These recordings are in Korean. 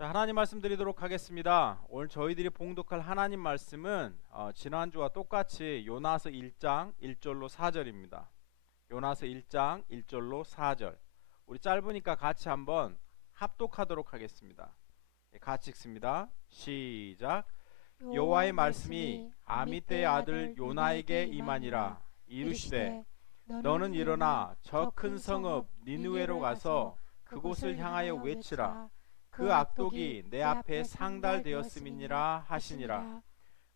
자, 하나님 말씀 드리도록 하겠습니다. 오늘 저희들이 봉독할 하나님 말씀은 지난주와 똑같이 요나서 1장 1절로 4절입니다. 요나서 1장 1절로 4절. 우리 짧으니까 같이 한번 합독하도록 하겠습니다. 같이 읽습니다. 시작. 여호와의 말씀이 아미떼의 아들 요나에게 임하니라. 이르시되 너는 일어나 저 큰 성읍 니느웨로 가서 그곳을 향하여 외치라. 그 악독이 내 앞에 상달되었음이니라 하시니라.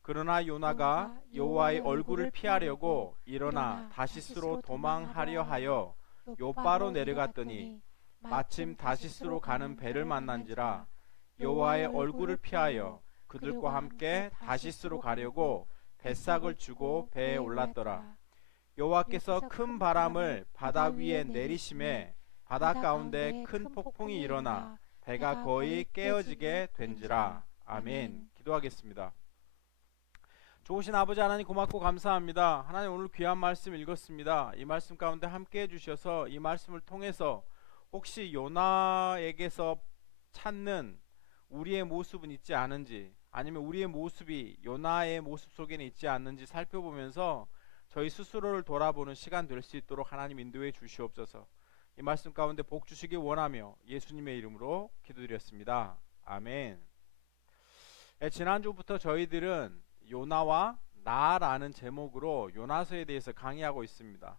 그러나 요나가 여호와의 얼굴을 피하려고 일어나 다시스로 도망하려 하여 요바로 내려갔더니 마침 다시스로 가는 배를 만난지라. 여호와의 얼굴을 피하여 그들과 함께 다시스로 가려고 뱃삭을 주고 배에 올랐더라. 여호와께서 큰 바람을 바다 위에 내리심에 바다 가운데 큰 폭풍이 일어나 배가 거의 깨어지게 된지라. 아멘. 기도하겠습니다. 좋으신 아버지 하나님 고맙고 감사합니다. 하나님 오늘 귀한 말씀 읽었습니다. 이 말씀 가운데 함께 해주셔서 이 말씀을 통해서 혹시 요나에게서 찾는 우리의 모습은 있지 않은지, 아니면 우리의 모습이 요나의 모습 속에는 있지 않는지 살펴보면서 저희 스스로를 돌아보는 시간 될 수 있도록 하나님 인도해 주시옵소서. 이 말씀 가운데 복 주시기 원하며 예수님의 이름으로 기도드렸습니다. 아멘. 지난주부터 저희들은 요나와 나라는 제목으로 요나서에 대해서 강의하고 있습니다.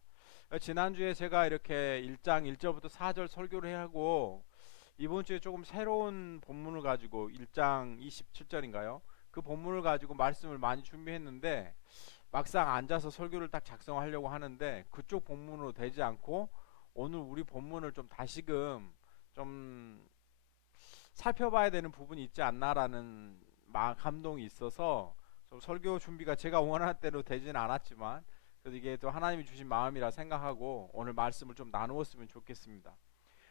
지난주에 제가 이렇게 1장 1절부터 4절 설교를 하고 이번 주에 조금 새로운 본문을 가지고 1장 27절인가요? 그 본문을 가지고 말씀을 많이 준비했는데 막상 앉아서 설교를 딱 작성하려고 하는데 그쪽 본문으로 되지 않고 오늘 우리 본문을 좀 다시금 좀 살펴봐야 되는 부분이 있지 않나라는 감동이 있어서 좀 설교 준비가 제가 원하는 대로 되지는 않았지만 그래도 이게 또 하나님이 주신 마음이라 생각하고 오늘 말씀을 좀 나누었으면 좋겠습니다.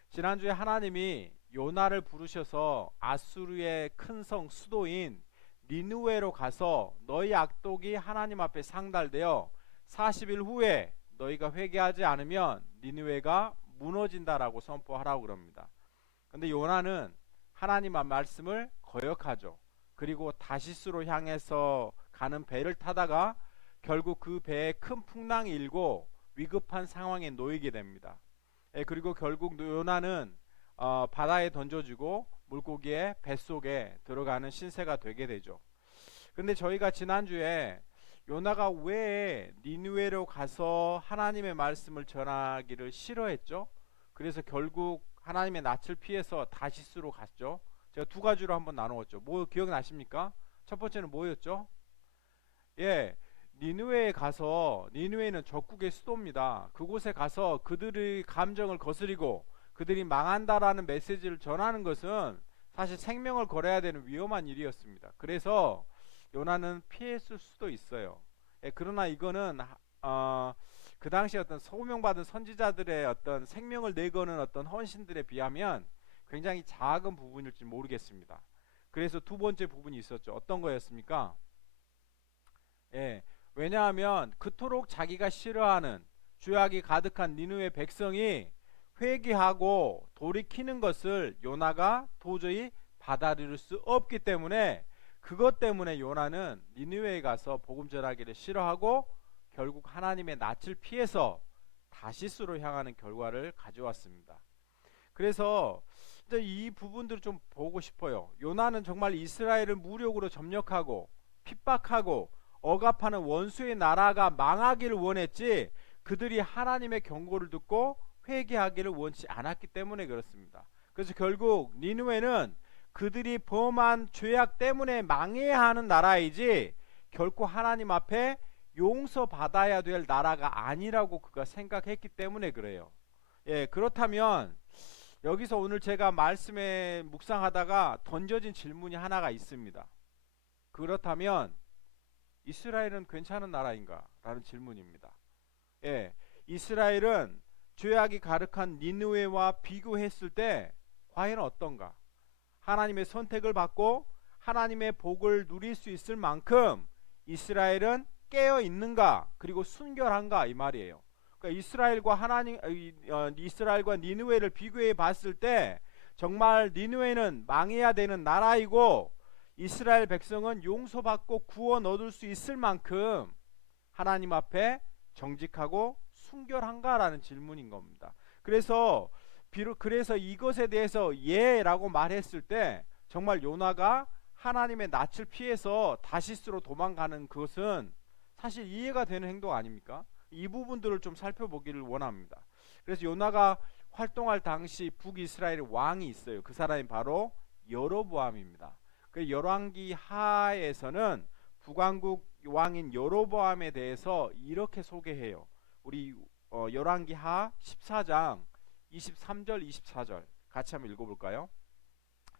지난주에 하나님이 요나를 부르셔서 아수르의 큰 성 수도인 니느웨로 가서 너희 악독이 하나님 앞에 상달되어 40일 후에 너희가 회개하지 않으면 니느웨가 무너진다라고 선포하라고 그럽니다. 근데 요나는 하나님의 말씀을 거역하죠. 그리고 다시스로 향해서 가는 배를 타다가 결국 그 배에 큰 풍랑이 일고 위급한 상황에 놓이게 됩니다. 그리고 결국 요나는 바다에 던져지고 물고기의 뱃속에 들어가는 신세가 되게 되죠. 근데 저희가 지난주에 요나가 왜 니느웨로 가서 하나님의 말씀을 전하기를 싫어했죠? 그래서 결국 하나님의 낯을 피해서 다시스로 갔죠. 제가 두 가지로 한번 나누었죠. 뭐 기억나십니까? 첫 번째는 뭐였죠? 니느웨에 가서, 니느웨는 적국의 수도입니다. 그곳에 가서 그들의 감정을 거스리고 그들이 망한다라는 메시지를 전하는 것은 사실 생명을 걸어야 되는 위험한 일이었습니다. 그래서 요나는 피했을 수도 있어요. 그러나 이거는 그 당시 어떤 소명받은 선지자들의 어떤 생명을 내거는 어떤 헌신들에 비하면 굉장히 작은 부분일지 모르겠습니다. 그래서 두 번째 부분이 있었죠. 어떤 거였습니까? 왜냐하면 그토록 자기가 싫어하는 죄악이 가득한 니느웨 백성이 회개하고 돌이키는 것을 요나가 도저히 받아들일 수 없기 때문에 그것 때문에 요나는 니느웨에 가서 복음 전하기를 싫어하고 결국 하나님의 낯을 피해서 다시스로 향하는 결과를 가져왔습니다. 그래서 이제 이 부분들을 좀 보고 싶어요. 요나는 정말 이스라엘을 무력으로 점령하고 핍박하고 억압하는 원수의 나라가 망하기를 원했지 그들이 하나님의 경고를 듣고 회개하기를 원치 않았기 때문에 그렇습니다. 그래서 결국 니느웨는 그들이 범한 죄악 때문에 망해야 하는 나라이지 결코 하나님 앞에 용서받아야 될 나라가 아니라고 그가 생각했기 때문에 그래요. 그렇다면 여기서 오늘 제가 말씀에 묵상하다가 던져진 질문이 하나가 있습니다. 그렇다면 이스라엘은 괜찮은 나라인가? 라는 질문입니다. 이스라엘은 죄악이 가득한 니느웨와 비교했을 때 과연 어떤가? 하나님의 선택을 받고 하나님의 복을 누릴 수 있을 만큼 이스라엘은 깨어 있는가? 그리고 순결한가? 이 말이에요. 그러니까 이스라엘과 니느웨를 비교해 봤을 때 정말 니느웨는 망해야 되는 나라이고 이스라엘 백성은 용서받고 구원 얻을 수 있을 만큼 하나님 앞에 정직하고 순결한가라는 질문인 겁니다. 그래서 이것에 대해서 예라고 말했을 때 정말 요나가 하나님의 낯을 피해서 다시스로 도망가는 것은 사실 이해가 되는 행동 아닙니까? 이 부분들을 좀 살펴보기를 원합니다. 그래서 요나가 활동할 당시 북이스라엘의 왕이 있어요. 그 사람이 바로 여로보암입니다. 그 열왕기 하에서는 북왕국 왕인 여로보암에 대해서 이렇게 소개해요. 우리 열왕기 하 14장 23절 24절 같이 한번 읽어볼까요?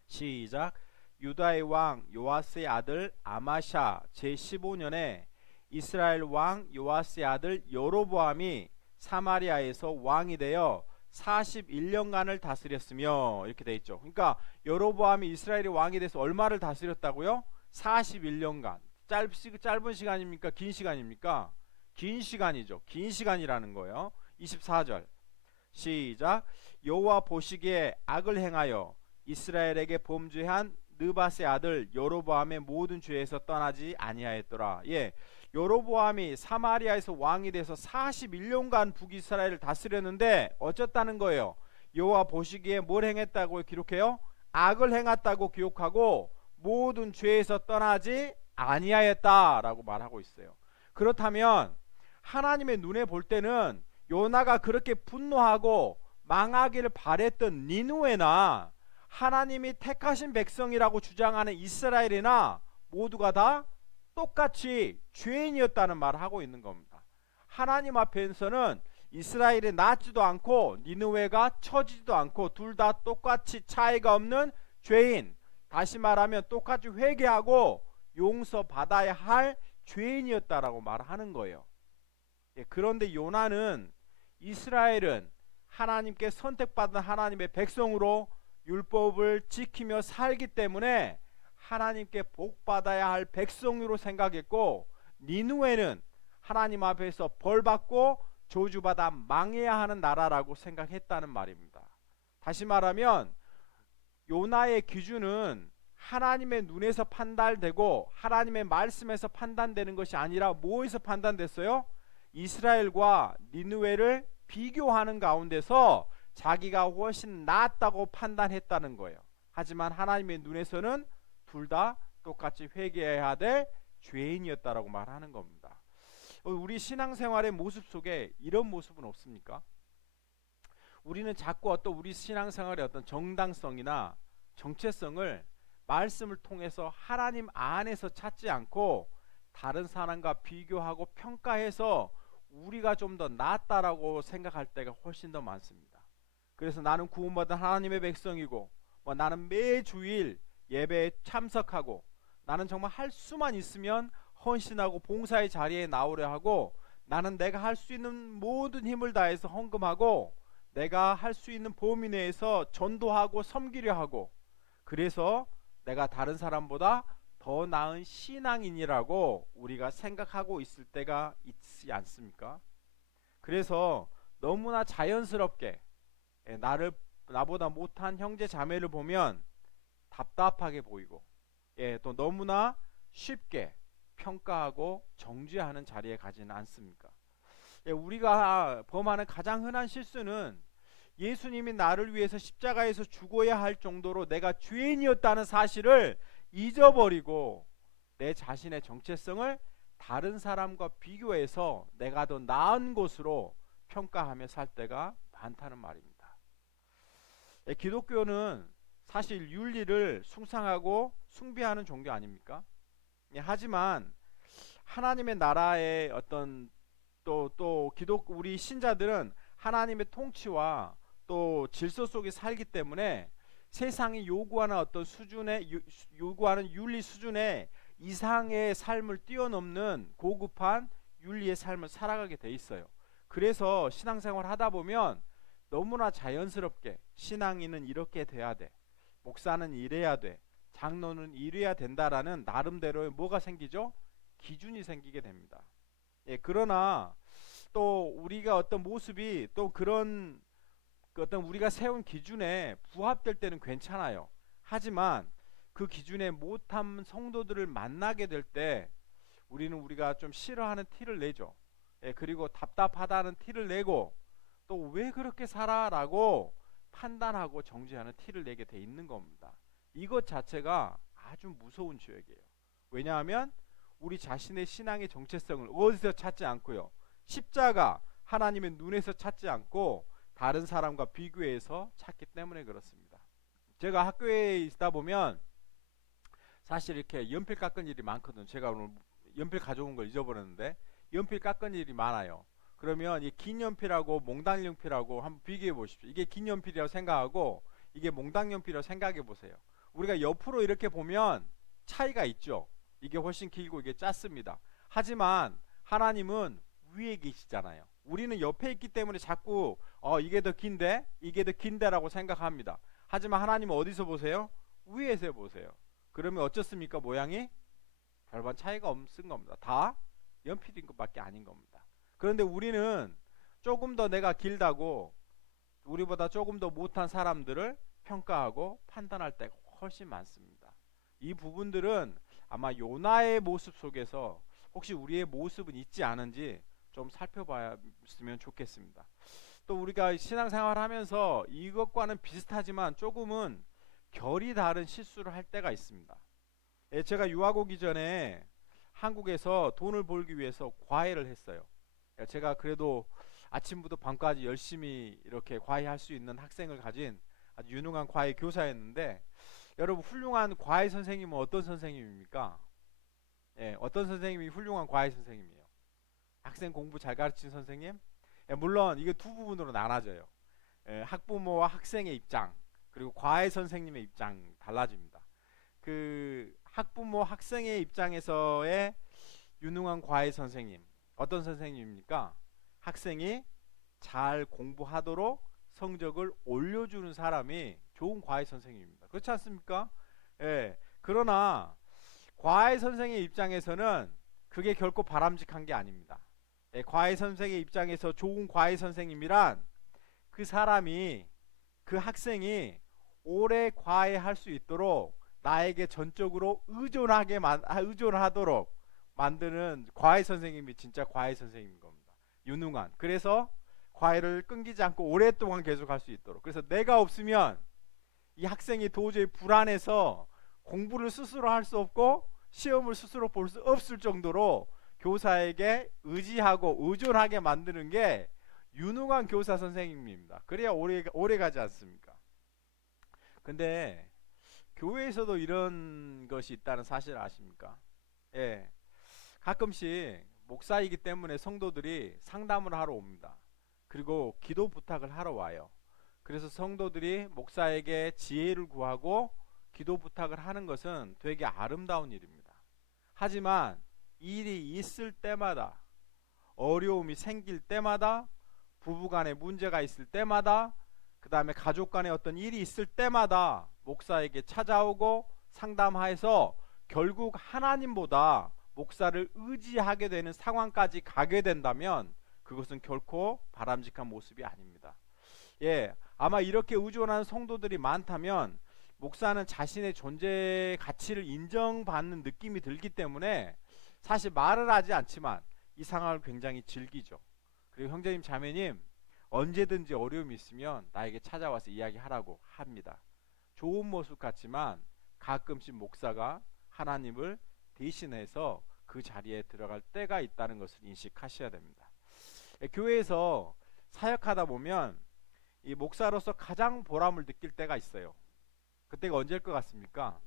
시작. 유다의 왕 요아스의 아들 아마샤 제15년에 이스라엘 왕 요아스의 아들 여로보암이 사마리아에서 왕이 되어 41년간을 다스렸으며 이렇게 돼 있죠. 그러니까 여로보암이 이스라엘의 왕이 돼서 얼마를 다스렸다고요? 41년간. 짧은 시간입니까? 긴 시간입니까? 긴 시간이죠. 긴 시간이라는 거예요. 24절 시작. 여호와 보시기에 악을 행하여 이스라엘에게 범죄한 느밧의 아들 여로보암의 모든 죄에서 떠나지 아니하였더라. 여로보암이 사마리아에서 왕이 돼서 41년간 북이스라엘을 다스렸는데 어쩌다는 거예요? 여호와 보시기에 뭘 행했다고 기록해요? 악을 행했다고 기록하고 모든 죄에서 떠나지 아니하였다라고 말하고 있어요. 그렇다면 하나님의 눈에 볼 때는 요나가 그렇게 분노하고 망하기를 바랬던 니느웨나 하나님이 택하신 백성이라고 주장하는 이스라엘이나 모두가 다 똑같이 죄인이었다는 말을 하고 있는 겁니다. 하나님 앞에서는 이스라엘이 낫지도 않고 니느웨가 처지지도 않고 둘 다 똑같이 차이가 없는 죄인, 다시 말하면 똑같이 회개하고 용서받아야 할 죄인이었다라고 말하는 거예요. 그런데 요나는 이스라엘은 하나님께 선택받은 하나님의 백성으로 율법을 지키며 살기 때문에 하나님께 복받아야 할 백성으로 생각했고 니느웨는 하나님 앞에서 벌받고 저주받아 망해야 하는 나라라고 생각했다는 말입니다. 다시 말하면 요나의 기준은 하나님의 눈에서 판단되고 하나님의 말씀에서 판단되는 것이 아니라 뭐에서 판단됐어요? 이스라엘과 니느웨를 비교하는 가운데서 자기가 훨씬 낫다고 판단했다는 거예요. 하지만 하나님의 눈에서는 둘 다 똑같이 회개해야 될 죄인이었다라고 말하는 겁니다. 우리 신앙생활의 모습 속에 이런 모습은 없습니까? 우리는 자꾸 우리 신앙생활의 어떤 정당성이나 정체성을 말씀을 통해서 하나님 안에서 찾지 않고 다른 사람과 비교하고 평가해서 우리가 좀 더 낫다라고 생각할 때가 훨씬 더 많습니다. 그래서 나는 구원받은 하나님의 백성이고 나는 매주일 예배에 참석하고 나는 정말 할 수만 있으면 헌신하고 봉사의 자리에 나오려 하고 나는 내가 할 수 있는 모든 힘을 다해서 헌금하고 내가 할 수 있는 범위 내에서 전도하고 섬기려 하고 그래서 내가 다른 사람보다 더 나은 신앙인이라고 우리가 생각하고 있을 때가 있지 않습니까? 그래서 너무나 자연스럽게 나보다 못한 형제 자매를 보면 답답하게 보이고 또 너무나 쉽게 평가하고 정죄하는 자리에 가지는 않습니까? 우리가 범하는 가장 흔한 실수는 예수님이 나를 위해서 십자가에서 죽어야 할 정도로 내가 죄인이었다는 사실을 잊어버리고 내 자신의 정체성을 다른 사람과 비교해서 내가 더 나은 것으로 평가하며 살 때가 많다는 말입니다. 기독교는 사실 윤리를 숭상하고 숭배하는 종교 아닙니까? 하지만 하나님의 나라의 어떤 우리 신자들은 하나님의 통치와 또 질서 속에 살기 때문에 세상이 요구하는 어떤 요구하는 윤리 수준의 이상의 삶을 뛰어넘는 고급한 윤리의 삶을 살아가게 돼 있어요. 그래서 신앙생활 하다 보면 너무나 자연스럽게 신앙인은 이렇게 돼야 돼, 목사는 이래야 돼, 장로는 이래야 된다라는 나름대로의 뭐가 생기죠? 기준이 생기게 됩니다. 그러나 또 우리가 어떤 모습이 또 그런 그 어떤 우리가 세운 기준에 부합될 때는 괜찮아요. 하지만 그 기준에 못한 성도들을 만나게 될 때 우리는 우리가 좀 싫어하는 티를 내죠. 예, 그리고 답답하다는 티를 내고 또 왜 그렇게 살아라고 판단하고 정죄하는 티를 내게 돼 있는 겁니다. 이것 자체가 아주 무서운 죄악이에요. 왜냐하면 우리 자신의 신앙의 정체성을 어디서 찾지 않고요. 십자가 하나님의 눈에서 찾지 않고 다른 사람과 비교해서 찾기 때문에 그렇습니다. 제가 학교에 있다 보면 사실 이렇게 연필 깎은 일이 많거든요. 제가 오늘 연필 가져온 걸 잊어버렸는데 연필 깎은 일이 많아요. 그러면 이 긴 연필하고 몽당 연필하고 한번 비교해 보십시오. 이게 긴 연필이라고 생각하고 이게 몽당 연필이라고 생각해 보세요. 우리가 옆으로 이렇게 보면 차이가 있죠. 이게 훨씬 길고 이게 짧습니다. 하지만 하나님은 위에 계시잖아요. 우리는 옆에 있기 때문에 자꾸 이게 더 긴데 이게 더 긴데라고 생각합니다. 하지만 하나님은 어디서 보세요? 위에서 보세요. 그러면 어쩌습니까? 모양이 별반 차이가 없는 겁니다. 다 연필인 것밖에 아닌 겁니다. 그런데 우리는 조금 더 내가 길다고 우리보다 조금 더 못한 사람들을 평가하고 판단할 때가 훨씬 많습니다. 이 부분들은 아마 요나의 모습 속에서 혹시 우리의 모습은 있지 않은지 좀 살펴봤으면 좋겠습니다. 또 우리가 신앙생활 하면서 이것과는 비슷하지만 조금은 결이 다른 실수를 할 때가 있습니다. 제가 유학 오기 전에 한국에서 돈을 벌기 위해서 과외를 했어요. 제가 그래도 아침부터 밤까지 열심히 이렇게 과외할 수 있는 학생을 가진 아주 유능한 과외 교사였는데, 여러분 훌륭한 과외 선생님은 어떤 선생님입니까? 어떤 선생님이 훌륭한 과외 선생님이에요? 학생 공부 잘 가르치는 선생님? 물론 이게 두 부분으로 나눠져요. 학부모와 학생의 입장, 그리고 과외 선생님의 입장 달라집니다. 그 학부모 학생의 입장에서의 유능한 과외 선생님 어떤 선생님입니까? 학생이 잘 공부하도록 성적을 올려주는 사람이 좋은 과외 선생님입니다. 그렇지 않습니까? 그러나 과외 선생의 입장에서는 그게 결코 바람직한 게 아닙니다. 과외 선생의 입장에서 좋은 과외 선생님이란 그 사람이 그 학생이 오래 과외할 수 있도록 나에게 전적으로 의존하도록 만드는 과외 선생님이 진짜 과외 선생님인 겁니다. 유능한. 그래서 과외를 끊기지 않고 오랫동안 계속할 수 있도록. 그래서 내가 없으면 이 학생이 도저히 불안해서 공부를 스스로 할 수 없고 시험을 스스로 볼 수 없을 정도로 교사에게 의지하고 의존하게 만드는 게 유능한 교사 선생님입니다. 그래야 오래 가지 않습니까? 근데 교회에서도 이런 것이 있다는 사실 아십니까? 가끔씩 목사이기 때문에 성도들이 상담을 하러 옵니다. 그리고 기도 부탁을 하러 와요. 그래서 성도들이 목사에게 지혜를 구하고 기도 부탁을 하는 것은 되게 아름다운 일입니다. 하지만 일이 있을 때마다, 어려움이 생길 때마다, 부부간에 문제가 있을 때마다, 그 다음에 가족 간에 어떤 일이 있을 때마다 목사에게 찾아오고 상담해서 결국 하나님보다 목사를 의지하게 되는 상황까지 가게 된다면 그것은 결코 바람직한 모습이 아닙니다. 아마 이렇게 의존하는 성도들이 많다면 목사는 자신의 존재 가치를 인정받는 느낌이 들기 때문에 사실 말을 하지 않지만 이 상황을 굉장히 즐기죠. 그리고 형제님 자매님 언제든지 어려움이 있으면 나에게 찾아와서 이야기하라고 합니다. 좋은 모습 같지만 가끔씩 목사가 하나님을 대신해서 그 자리에 들어갈 때가 있다는 것을 인식하셔야 됩니다. 교회에서 사역하다 보면 이 목사로서 가장 보람을 느낄 때가 있어요. 그때가 언제일 것 같습니까?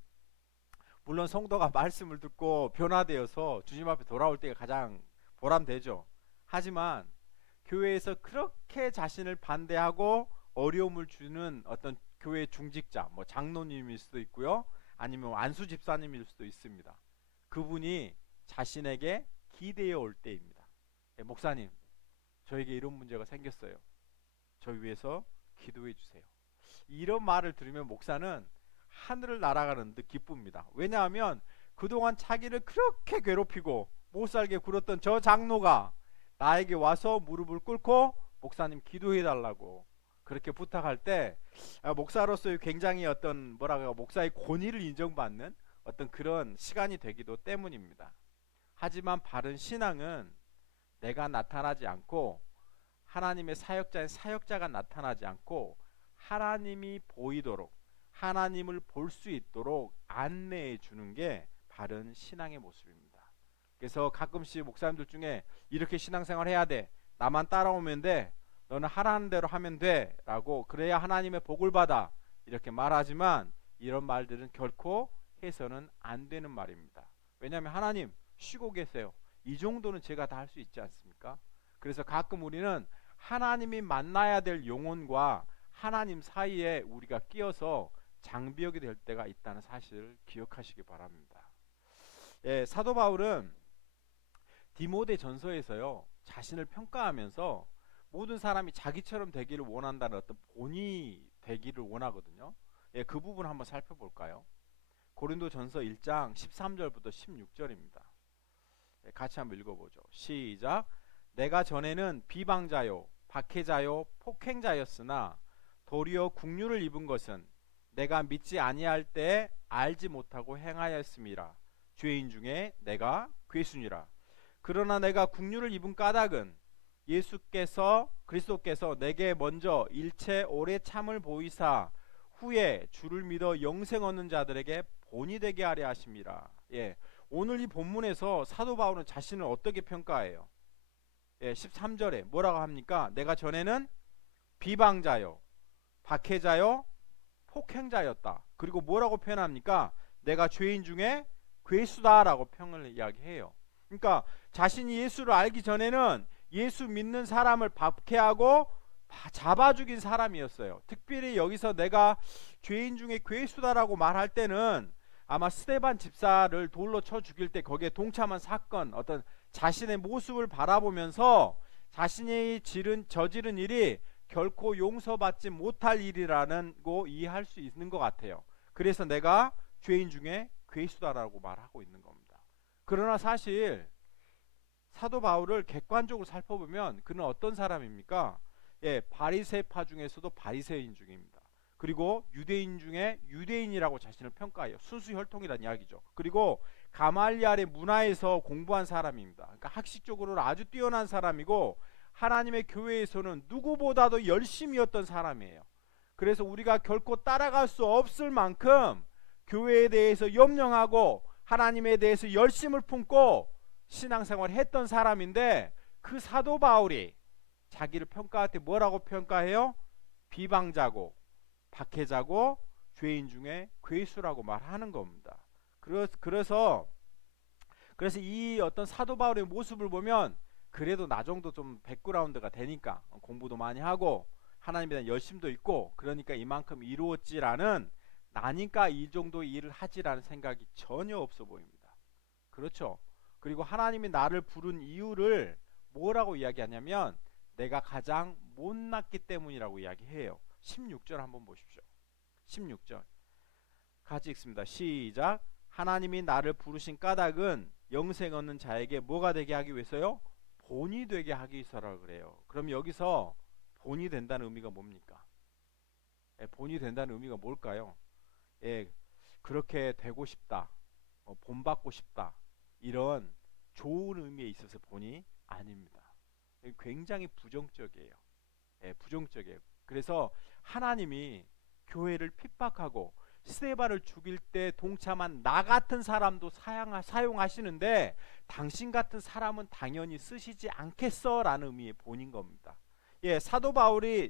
물론 성도가 말씀을 듣고 변화되어서 주님 앞에 돌아올 때가 가장 보람되죠. 하지만 교회에서 그렇게 자신을 반대하고 어려움을 주는 어떤 교회 중직자, 뭐 장로님일 수도 있고요, 아니면 안수 집사님일 수도 있습니다. 그분이 자신에게 기대어 올 때입니다. 목사님, 저에게 이런 문제가 생겼어요. 저희 위해서 기도해 주세요. 이런 말을 들으면 목사는 하늘을 날아가는 듯 기쁩니다. 왜냐하면 그동안 자기를 그렇게 괴롭히고 못 살게 굴었던 저 장로가 나에게 와서 무릎을 꿇고 목사님 기도해 달라고, 그렇게 부탁할 때 목사로서 굉장히 어떤 뭐랄까 목사의 권위를 인정받는 어떤 그런 시간이 되기도 때문입니다. 하지만 바른 신앙은 내가 나타나지 않고 하나님의 사역자인 사역자가 나타나지 않고 하나님이 보이도록 하나님을 볼 수 있도록 안내해 주는 게 바른 신앙의 모습입니다. 그래서 가끔씩 목사님들 중에 이렇게 신앙생활 해야 돼, 나만 따라오면 돼, 너는 하라는 대로 하면 돼 라고, 그래야 하나님의 복을 받아, 이렇게 말하지만 이런 말들은 결코 해서는 안 되는 말입니다. 왜냐하면 하나님 쉬고 계세요. 이 정도는 제가 다 할 수 있지 않습니까? 그래서 가끔 우리는 하나님이 만나야 될 영혼과 하나님 사이에 우리가 끼어서 장벽이 될 때가 있다는 사실을 기억하시기 바랍니다. 사도 바울은 디모데 전서에서요, 자신을 평가하면서 모든 사람이 자기처럼 되기를 원한다는 어떤 본이 되기를 원하거든요. 그 부분 한번 살펴볼까요? 고린도 전서 1장 13절부터 16절입니다. 같이 한번 읽어보죠. 시작. 내가 전에는 비방자요 박해자요 폭행자였으나 도리어 국류를 입은 것은 내가 믿지 아니할 때 알지 못하고 행하였음이라. 죄인 중에 내가 괴순이라. 그러나 내가 국류를 입은 까닭은 그리스도께서 내게 먼저 일체 오래 참을 보이사 후에 주를 믿어 영생 얻는 자들에게 본이 되게 하려 하심이라. 오늘 이 본문에서 사도 바울은 자신을 어떻게 평가해요? 13절에 뭐라고 합니까? 내가 전에는 비방자요 박해자요 폭행자였다. 그리고 뭐라고 표현합니까? 내가 죄인 중에 괴수다라고 평을 이야기해요. 그러니까 자신이 예수를 알기 전에는 예수 믿는 사람을 박해하고 잡아 죽인 사람이었어요. 특별히 여기서 내가 죄인 중에 괴수다라고 말할 때는 아마 스데반 집사를 돌로 쳐 죽일 때 거기에 동참한 사건, 어떤 자신의 모습을 바라보면서 자신이 저지른 일이 결코 용서받지 못할 일이라는 거 이해할 수 있는 것 같아요. 그래서 내가 죄인 중에 괴수다라고 말하고 있는 겁니다. 그러나 사실 사도 바울을 객관적으로 살펴보면 그는 어떤 사람입니까? 바리새파 중에서도 바리새인 중입니다. 그리고 유대인 중에 유대인이라고 자신을 평가해요. 순수 혈통이라는 이야기죠. 그리고 가말리알의 문화에서 공부한 사람입니다. 그러니까 학식적으로는 아주 뛰어난 사람이고 하나님의 교회에서는 누구보다도 열심이었던 사람이에요. 그래서 우리가 결코 따라갈 수 없을 만큼 교회에 대해서 염려하고 하나님에 대해서 열심을 품고 신앙생활을 했던 사람인데, 그 사도 바울이 자기를 평가할 때 뭐라고 평가해요? 비방자고 박해자고 죄인 중에 괴수라고 말하는 겁니다. 그래서 이 어떤 사도 바울의 모습을 보면 그래도 나 정도 좀 백그라운드가 되니까 공부도 많이 하고 하나님에 대한 열심도 있고 그러니까 이만큼 이루었지라는, 나니까 이 정도 일을 하지라는 생각이 전혀 없어 보입니다. 그렇죠? 그리고 하나님이 나를 부른 이유를 뭐라고 이야기하냐면 내가 가장 못났기 때문이라고 이야기해요. 16절 한번 보십시오. 16절 같이 읽습니다. 시작. 하나님이 나를 부르신 까닭은 영생 얻는 자에게 뭐가 되게 하기 위해서요? 본이 되게 하기 위해서라 그래요. 그럼 여기서 본이 된다는 의미가 뭡니까? 본이 된다는 의미가 뭘까요? 그렇게 되고 싶다, 본받고 싶다, 이런 좋은 의미에 있어서 본이 아닙니다. 굉장히 부정적이에요. 부정적이에요. 그래서 하나님이 교회를 핍박하고 스데반을 죽일 때 동참한 나 같은 사람도 사용하시는데 당신 같은 사람은 당연히 쓰시지 않겠어 라는 의미의 본인 겁니다.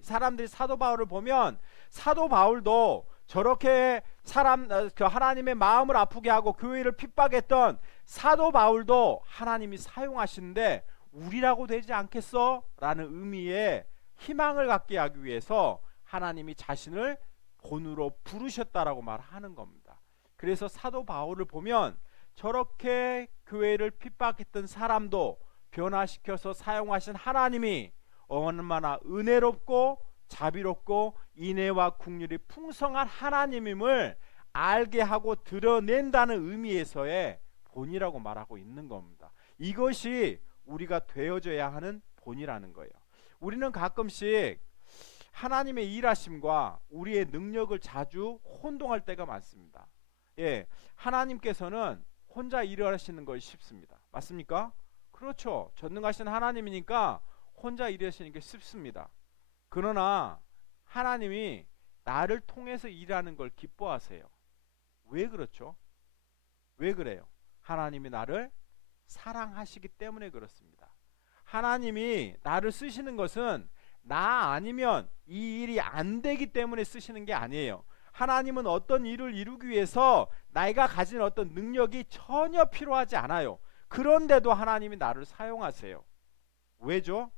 사람들이 사도 바울을 보면 사도 바울도 저렇게 하나님의 마음을 아프게 하고 교회를 핍박했던 사도 바울도 하나님이 사용하시는데 우리라고 되지 않겠어? 라는 의미의 희망을 갖게 하기 위해서 하나님이 자신을 본으로 부르셨다라고 말하는 겁니다. 그래서 사도 바울을 보면 저렇게 교회를 핍박했던 사람도 변화시켜서 사용하신 하나님이 얼마나 은혜롭고 자비롭고 인애와 긍휼이 풍성한 하나님임을 알게 하고 드러낸다는 의미에서의 본이라고 말하고 있는 겁니다. 이것이 우리가 되어져야 하는 본이라는 거예요. 우리는 가끔씩 하나님의 일하심과 우리의 능력을 자주 혼동할 때가 많습니다. 예, 하나님께서는 혼자 일을 하시는 것이 쉽습니다. 맞습니까? 그렇죠. 전능하신 하나님이니까 혼자 일하시는 게 쉽습니다. 그러나 하나님이 나를 통해서 일하는 걸 기뻐하세요. 왜 그렇죠? 왜 그래요? 하나님이 나를 사랑하시기 때문에 그렇습니다. 하나님이 나를 쓰시는 것은 나 아니면 이 일이 안 되기 때문에 쓰시는 게 아니에요. 하나님은 어떤 일을 이루기 위해서 내가 가진 어떤 능력이 전혀 필요하지 않아요. 그런데도 하나님이 나를 사용하세요. 왜죠?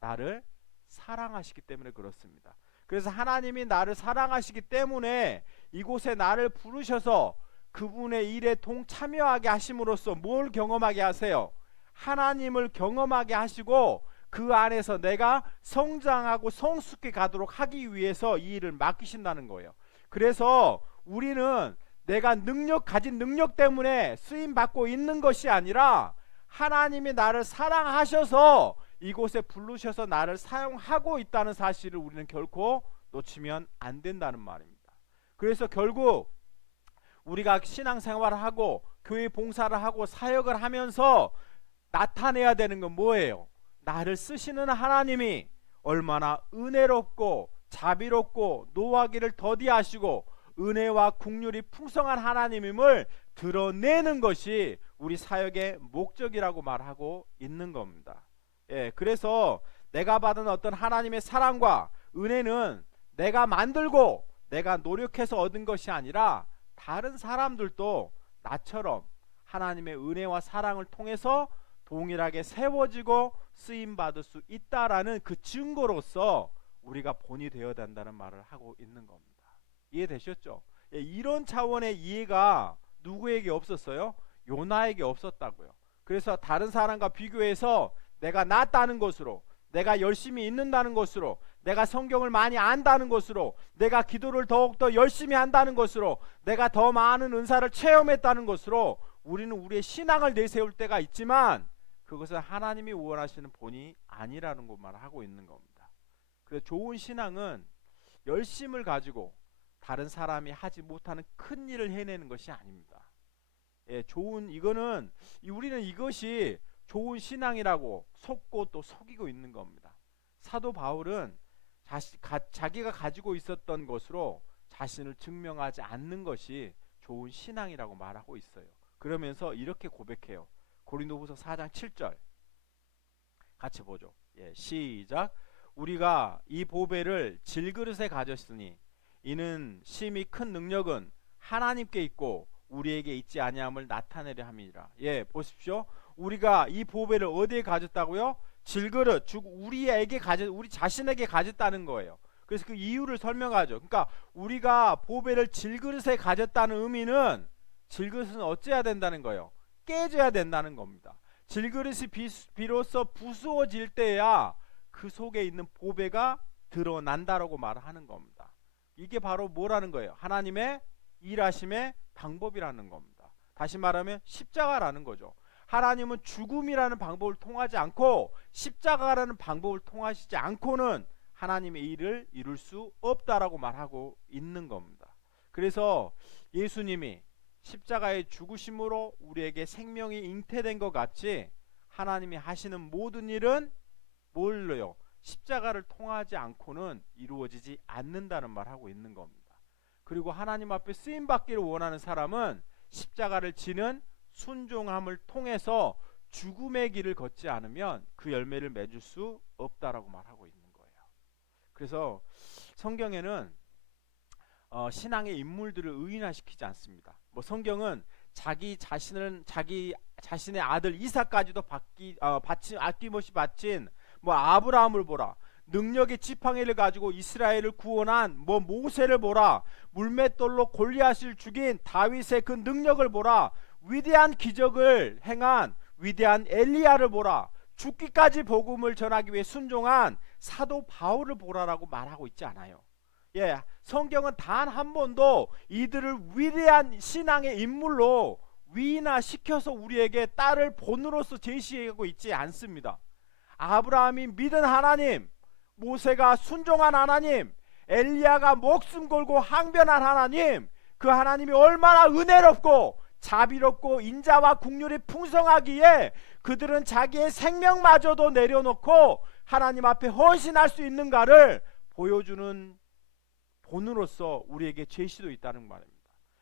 나를 사랑하시기 때문에 그렇습니다. 그래서 하나님이 나를 사랑하시기 때문에 이곳에 나를 부르셔서 그분의 일에 동참여하게 하심으로써 뭘 경험하게 하세요? 하나님을 경험하게 하시고 그 안에서 내가 성장하고 성숙해 가도록 하기 위해서 이 일을 맡기신다는 거예요. 그래서 우리는 내가 가진 능력 때문에 쓰임 받고 있는 것이 아니라 하나님이 나를 사랑하셔서 이곳에 부르셔서 나를 사용하고 있다는 사실을 우리는 결코 놓치면 안 된다는 말입니다. 그래서 결국 우리가 신앙생활을 하고 교회 봉사를 하고 사역을 하면서 나타내야 되는 건 뭐예요? 나를 쓰시는 하나님이 얼마나 은혜롭고 자비롭고 노하기를 더디하시고 은혜와 긍휼이 풍성한 하나님임을 드러내는 것이 우리 사역의 목적이라고 말하고 있는 겁니다. 예, 그래서 내가 받은 어떤 하나님의 사랑과 은혜는 내가 만들고 내가 노력해서 얻은 것이 아니라 다른 사람들도 나처럼 하나님의 은혜와 사랑을 통해서 동일하게 세워지고 쓰임받을 수 있다라는 그 증거로서 우리가 본이 되어야 된다는 말을 하고 있는 겁니다. 이해되셨죠? 예, 이런 차원의 이해가 누구에게 없었어요? 요나에게 없었다고요. 그래서 다른 사람과 비교해서 내가 낫다는 것으로, 내가 열심히 있는다는 것으로, 내가 성경을 많이 안다는 것으로, 내가 기도를 더욱더 열심히 한다는 것으로, 내가 더 많은 은사를 체험했다는 것으로 우리는 우리의 신앙을 내세울 때가 있지만 그것은 하나님이 원하시는 본이 아니라는 것만 하고 있는 겁니다. 그래서 좋은 신앙은 열심을 가지고 다른 사람이 하지 못하는 큰 일을 해내는 것이 아닙니다. 예, 이거는 우리는 이것이 좋은 신앙이라고 속고 또 속이고 있는 겁니다. 사도 바울은 자기가 가지고 있었던 것으로 자신을 증명하지 않는 것이 좋은 신앙이라고 말하고 있어요. 그러면서 이렇게 고백해요. 고린도후서 4장 7절 같이 보죠. 예, 시작. 우리가 이 보배를 질그릇에 가졌으니 이는 심히 큰 능력은 하나님께 있고 우리에게 있지 아니함을 나타내려 함이니라. 예, 보십시오. 우리가 이 보배를 어디에 가졌다고요? 질그릇, 즉 우리 자신에게 가졌다는 거예요. 그래서 그 이유를 설명하죠. 그러니까 우리가 보배를 질그릇에 가졌다는 의미는 질그릇은 어째야 된다는 거예요? 깨져야 된다는 겁니다. 질그릇이 비로소 부수어질 때야 그 속에 있는 보배가 드러난다라고 말하는 겁니다. 이게 바로 뭐라는 거예요? 하나님의 일하심의 방법이라는 겁니다. 다시 말하면 십자가라는 거죠. 하나님은 죽음이라는 방법을 통하지 않고 십자가라는 방법을 통하시지 않고는 하나님의 일을 이룰 수 없다라고 말하고 있는 겁니다. 그래서 예수님이 십자가의 죽으심으로 우리에게 생명이 잉태된 것 같이 하나님이 하시는 모든 일은 뭘로요? 십자가를 통하지 않고는 이루어지지 않는다는 말 하고 있는 겁니다. 그리고 하나님 앞에 쓰임받기를 원하는 사람은 십자가를 지는 순종함을 통해서 죽음의 길을 걷지 않으면 그 열매를 맺을 수 없다라고 말하고 있는 거예요. 그래서 성경에는 신앙의 인물들을 의인화시키지 않습니다. 성경은 자기 자신의 아들 이삭까지도 아낌없이 바친 아브라함을 보라, 능력의 지팡이를 가지고 이스라엘을 구원한 모세를 보라, 물맷돌로 골리앗을 죽인 다윗의 그 능력을 보라, 위대한 기적을 행한 위대한 엘리야를 보라, 죽기까지 복음을 전하기 위해 순종한 사도 바울을 보라라고 말하고 있지 않아요. 예, 성경은 단 한 번도 이들을 위대한 신앙의 인물로 위인화시켜서 우리에게 딸을 본으로서 제시하고 있지 않습니다. 아브라함이 믿은 하나님, 모세가 순종한 하나님, 엘리야가 목숨 걸고 항변한 하나님, 그 하나님이 얼마나 은혜롭고 자비롭고 인자와 국률이 풍성하기에 그들은 자기의 생명마저도 내려놓고 하나님 앞에 헌신할 수 있는가를 보여주는 본으로서 우리에게 제시도 있다는 말입니다.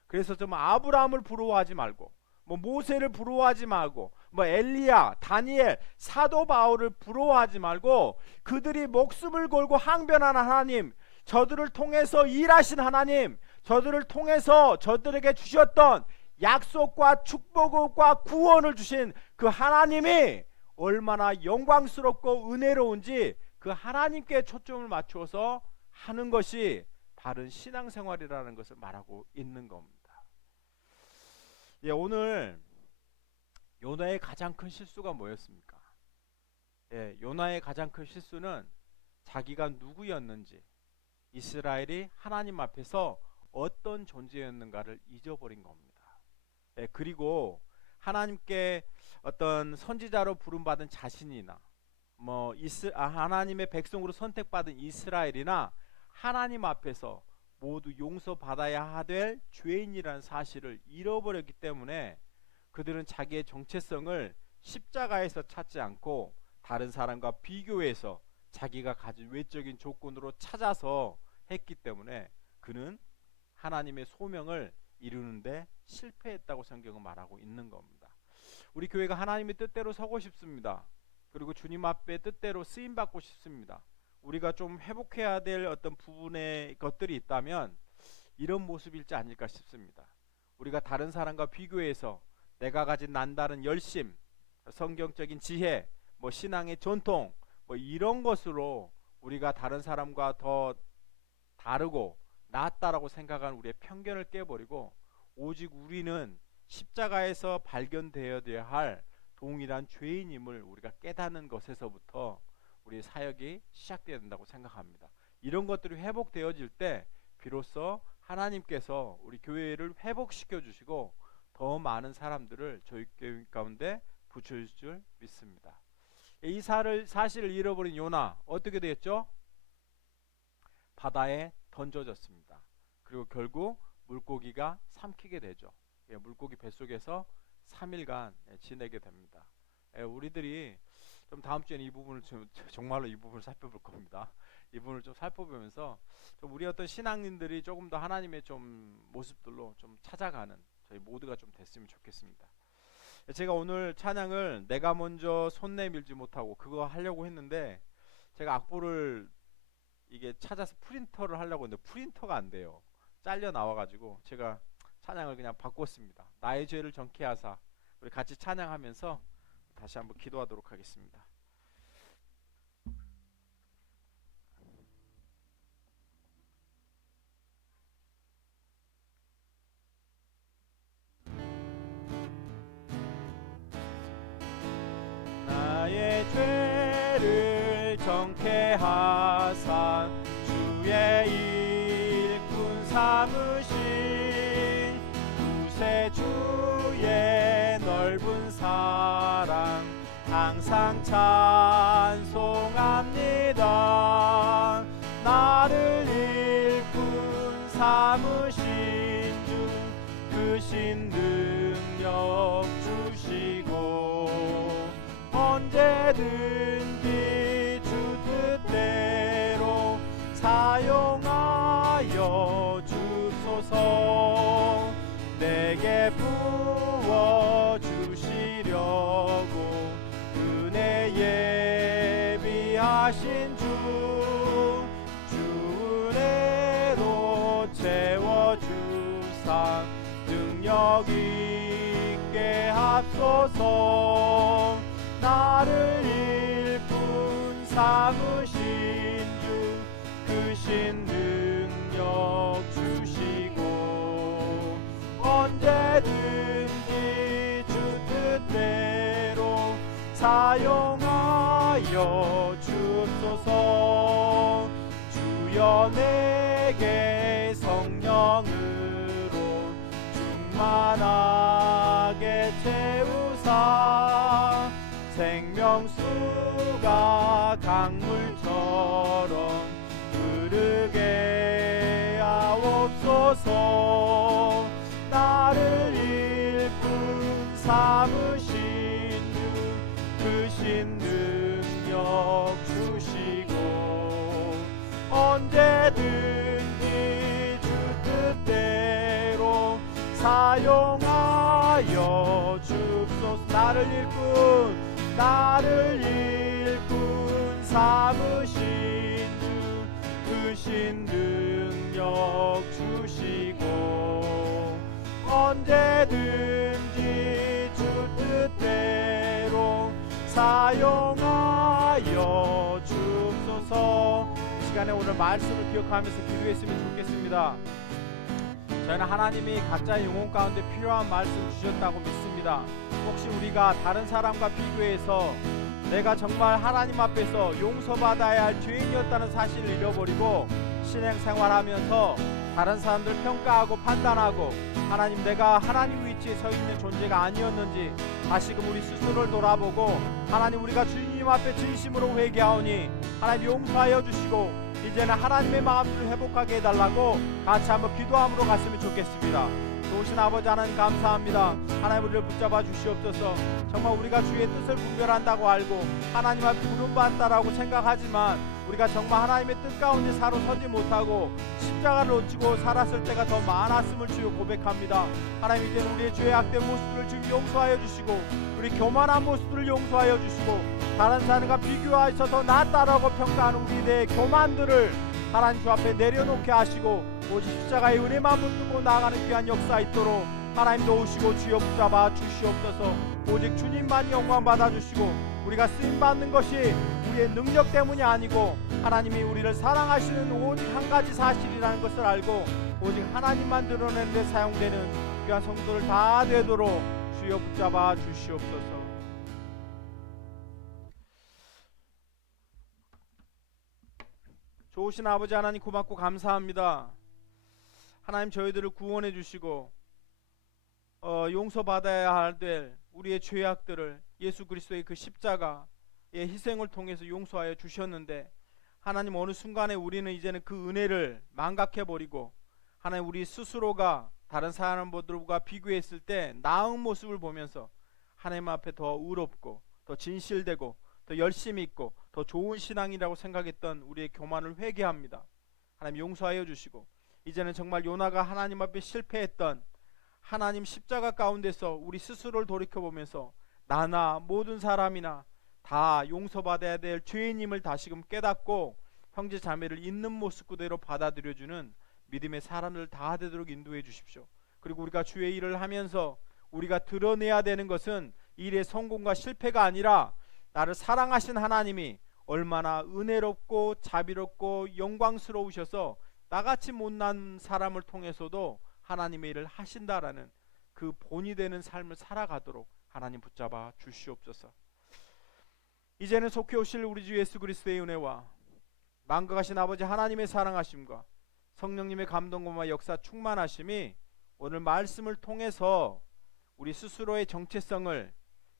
그래서 좀 아브라함을 부러워하지 말고, 모세를 부러워하지 말고, 엘리야, 다니엘, 사도 바울을 부러워하지 말고, 그들이 목숨을 걸고 항변하는 하나님, 저들을 통해서 일하신 하나님, 저들을 통해서 저들에게 주셨던 약속과 축복과 구원을 주신 그 하나님이 얼마나 영광스럽고 은혜로운지 그 하나님께 초점을 맞추어서 하는 것이 바른 신앙생활이라는 것을 말하고 있는 겁니다. 오늘 요나의 가장 큰 실수가 뭐였습니까? 요나의 가장 큰 실수는 자기가 누구였는지, 이스라엘이 하나님 앞에서 어떤 존재였는가를 잊어버린 겁니다. 그리고 하나님께 어떤 선지자로 부름받은 자신이나 하나님의 백성으로 선택받은 이스라엘이나 하나님 앞에서 모두 용서받아야 될 죄인이라는 사실을 잃어버렸기 때문에 그들은 자기의 정체성을 십자가에서 찾지 않고 다른 사람과 비교해서 자기가 가진 외적인 조건으로 찾아서 했기 때문에 그는 하나님의 소명을 이루는데 실패했다고 성경은 말하고 있는 겁니다. 우리 교회가 하나님의 뜻대로 서고 싶습니다. 그리고 주님 앞에 뜻대로 쓰임받고 싶습니다. 우리가 좀 회복해야 될 어떤 부분의 것들이 있다면 이런 모습일지 아닐까 싶습니다. 우리가 다른 사람과 비교해서 내가 가진 남다른 열심, 성경적인 지혜, 신앙의 전통, 이런 것으로 우리가 다른 사람과 더 다르고 낫다라고 생각하는 우리의 편견을 깨버리고 오직 우리는 십자가에서 발견되어야 할 동일한 죄인임을 우리가 깨닫는 것에서부터 우리의 사역이 시작되어야 된다고 생각합니다. 이런 것들이 회복되어질 때 비로소 하나님께서 우리 교회를 회복시켜 주시고 더 많은 사람들을 저희 교회 가운데 붙여줄 줄 믿습니다. 이 사실을 잃어버린 요나 어떻게 되었죠? 바다에 던져졌습니다. 그리고 결국 물고기가 삼키게 되죠. 물고기 뱃속에서 3일간 지내게 됩니다. 우리들이 좀 다음 주에는 이 부분을 정말로 이 부분을 살펴볼 겁니다. 이 부분을 좀 살펴보면서 좀 우리 어떤 신앙인들이 조금 더 하나님의 좀 모습들로 좀 찾아가는 저희 모두가 좀 됐으면 좋겠습니다. 제가 오늘 찬양을 내가 먼저 손 내밀지 못하고 그거 하려고 했는데 제가 악보를 이게 찾아서 프린터를 하려고 했는데 프린터가 안 돼요. 잘려 나와가지고 제가 찬양을 그냥 바꿨습니다. 나의 죄를 정케 하사. 우리 같이 찬양하면서 다시 한번 기도하도록 하겠습니다. 나의 죄를 정케 하사 주의 일꾼 삼으신 구세주의 넓은 사랑 항상 찬송합니다. 나를 일꾼 삼으신 주 크신 능력 주시고 언제든지 주 뜻대로 사용하여 주소서. 내게 부어주시려고 은혜 예비하신 주 은혜로 채워주사 능력 있게 합소서. 나를 일꾼 삼으신 주 크신 능력 주시고 언제든지 주 뜻대로 사용하여 주옵소서. 주여 내게 성령으로 충만하게 채우사 생명수가 강물처럼 흐르게 하옵소서. 나를 일꾼 삼으신 주 크신 능력 주시고 언제든지 주 뜻대로 사용하여 주옵소서. 나를 일꾼 삼으신 주 크신 능력 주시고 언제든지 주 뜻대로 사용하여 주옵소서. 이 시간에 오늘 말씀을 기억하면서 기도했으면 좋겠습니다. 저희는 하나님이 각자의 영혼 가운데 필요한 말씀 주셨다고 믿습니다. 혹시 우리가 다른 사람과 비교해서 내가 정말 하나님 앞에서 용서받아야 할 죄인이었다는 사실을 잃어버리고 신앙생활하면서 다른 사람들 평가하고 판단하고 하나님, 내가 하나님 위치에 서 있는 존재가 아니었는지 다시금 우리 스스로를 돌아보고 하나님, 우리가 주님 앞에 진심으로 회개하오니 하나님 용서하여 주시고 이제는 하나님의 마음을 회복하게 해달라고 같이 한번 기도함으로 갔으면 좋겠습니다. 좋으신 아버지 하나님, 감사합니다. 하나님, 우리를 붙잡아 주시옵소서. 정말 우리가 주의 뜻을 분별한다고 알고 하나님 앞에 부름받았다라고 생각하지만 우리가 정말 하나님의 뜻 가운데 사로 서지 못하고 십자가를 놓치고 살았을 때가 더 많았음을 주여 고백합니다. 하나님, 이제는 우리의 죄악된 모습을 주님 용서하여 주시고 우리 교만한 모습들을 용서하여 주시고 다른 사람과 비교하여서 더 낫다라고 평가하는 우리의 교만들을 하나님 주 앞에 내려놓게 하시고 오직 십자가의 은혜만 붙들고 나아가는 귀한 역사 있도록 하나님 도우시고 주여 붙잡아 주시옵소서. 오직 주님만이 영광 받아주시고 우리가 쓰임받는 것이 우리의 능력 때문이 아니고 하나님이 우리를 사랑하시는 오직 한 가지 사실이라는 것을 알고 오직 하나님만 드러내는 데 사용되는 귀한 성도들 다 되도록 주여 붙잡아 주시옵소서. 좋으신 아버지 하나님, 고맙고 감사합니다. 하나님, 저희들을 구원해 주시고 용서받아야 될 우리의 죄악들을 예수 그리스도의 그 십자가의 희생을 통해서 용서하여 주셨는데 하나님, 어느 순간에 우리는 이제는 그 은혜를 망각해버리고 하나님, 우리 스스로가 다른 사람들과 비교했을 때 나은 모습을 보면서 하나님 앞에 더 의롭고 더 진실되고 더 열심히 있고 더 좋은 신앙이라고 생각했던 우리의 교만을 회개합니다. 하나님, 용서하여 주시고 이제는 정말 요나가 하나님 앞에 실패했던 하나님 십자가 가운데서 우리 스스로를 돌이켜보면서 나나 모든 사람이나 다 용서받아야 될 죄인임을 다시금 깨닫고 형제 자매를 있는 모습 그대로 받아들여주는 믿음의 사람들 다 되도록 인도해 주십시오. 그리고 우리가 주의 일을 하면서 우리가 드러내야 되는 것은 일의 성공과 실패가 아니라 나를 사랑하신 하나님이 얼마나 은혜롭고 자비롭고 영광스러우셔서 나같이 못난 사람을 통해서도 하나님의 일을 하신다라는 그 본이 되는 삶을 살아가도록 하나님 붙잡아 주시옵소서. 이제는 속히 오실 우리 주 예수 그리스도의 은혜와 만극하신 아버지 하나님의 사랑하심과 성령님의 감동과 역사 충만하심이 오늘 말씀을 통해서 우리 스스로의 정체성을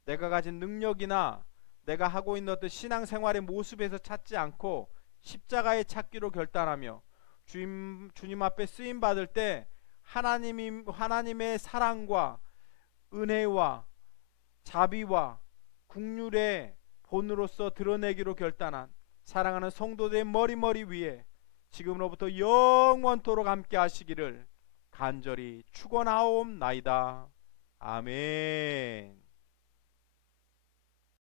내가 가진 능력이나 내가 하고 있는 어떤 신앙생활의 모습에서 찾지 않고 십자가에 찾기로 결단하며 주님 앞에 쓰임 받을 때 하나님의 사랑과 은혜와 자비와 긍휼의 본으로서 드러내기로 결단한 사랑하는 성도들의 머리 위에 지금으로부터 영원토록 함께 하시기를 간절히 축원하옵나이다. 아멘.